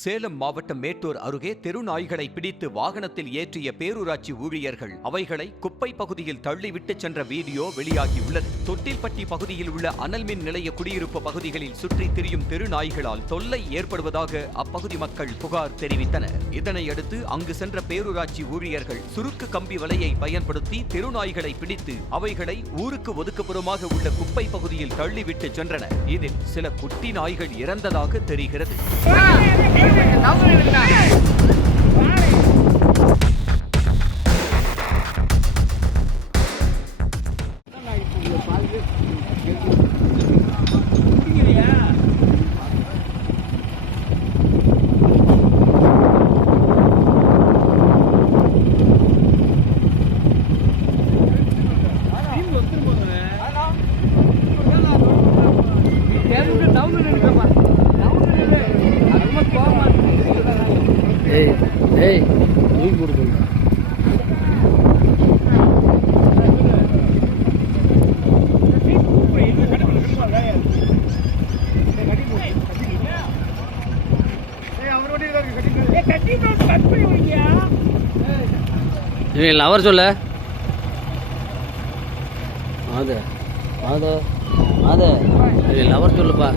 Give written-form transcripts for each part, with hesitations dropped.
சேலம் மாவட்டம் மேட்டூர் அருகே தெருநாய்களை பிடித்து வாகனத்தில் ஏற்றிய பேரூராட்சி ஊழியர்கள் அவைகளை குப்பை பகுதியில் தள்ளிவிட்டு சென்ற வீடியோ வெளியாகியுள்ளது. தொட்டில்பட்டி பகுதியில் உள்ள அனல்மின் நிலைய குடியிருப்பு பகுதிகளில் சுற்றி திரியும் தெருநாய்களால் தொல்லை ஏற்படுவதாக அப்பகுதி மக்கள் புகார் தெரிவித்தனர். இதனையடுத்து அங்கு சென்ற பேரூராட்சி ஊழியர்கள் சுருக்கு கம்பி வலையை பயன்படுத்தி தெருநாய்களை பிடித்து அவைகளை ஊருக்கு ஒதுக்குப்புறமாக உள்ள குப்பை பகுதியில் தள்ளிவிட்டு சென்றனர். இதில் சில குட்டி நாய்கள் இறந்ததாக தெரிகிறது. லவர் சொல்ல லவர் சொல்லுப்பா.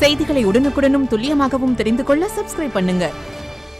செய்திகளை உடனுக்குடனும் துல்லியமாகவும் தெரிந்து கொள்ள சப்ஸ்கிரைப் பண்ணுங்க.